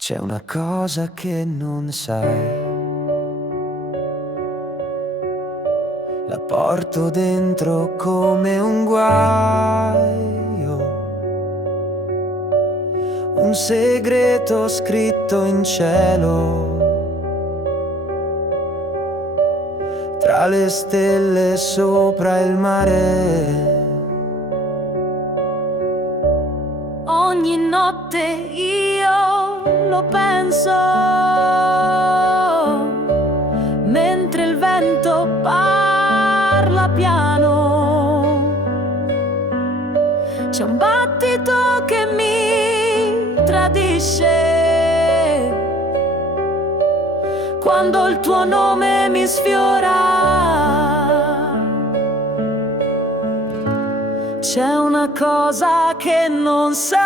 C'è una cosa che non sai, la porto dentro come un guaio, un segreto scritto in cielo, tra le stelle sopra il mare. Ogni notte io lo penso, mentre il vento parla piano. C'è un battito che mi tradisce quando il tuo nome mi sfiora. C'è una cosa che non sai,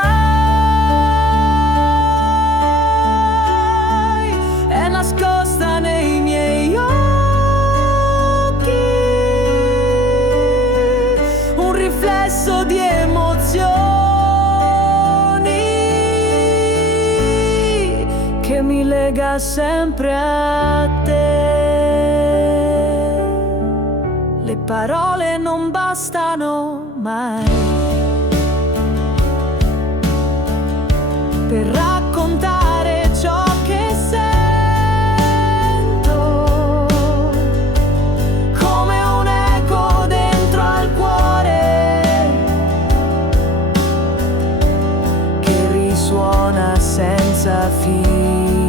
è nascosta nei miei occhi, un riflesso di emozioni che mi lega sempre a te. Le parole non bastano mai per raccontare ciò che sento, come un eco dentro al cuore che risuona senza fine.